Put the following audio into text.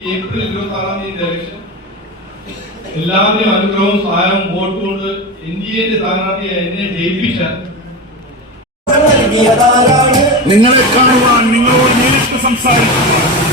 April 26-ാം തീയതി election എല്ലാവരുടെയും അനുഗ്രഹവും സഹായവും വോട്ട് കൊണ്ട് NDA സ്ഥാനാർത്ഥിയെ എന്നെ ജയിപ്പിച്ച നിങ്ങളെ കാണുവാൻ നിങ്ങളോട് നേരിട്ട് സംസാരിക്കുക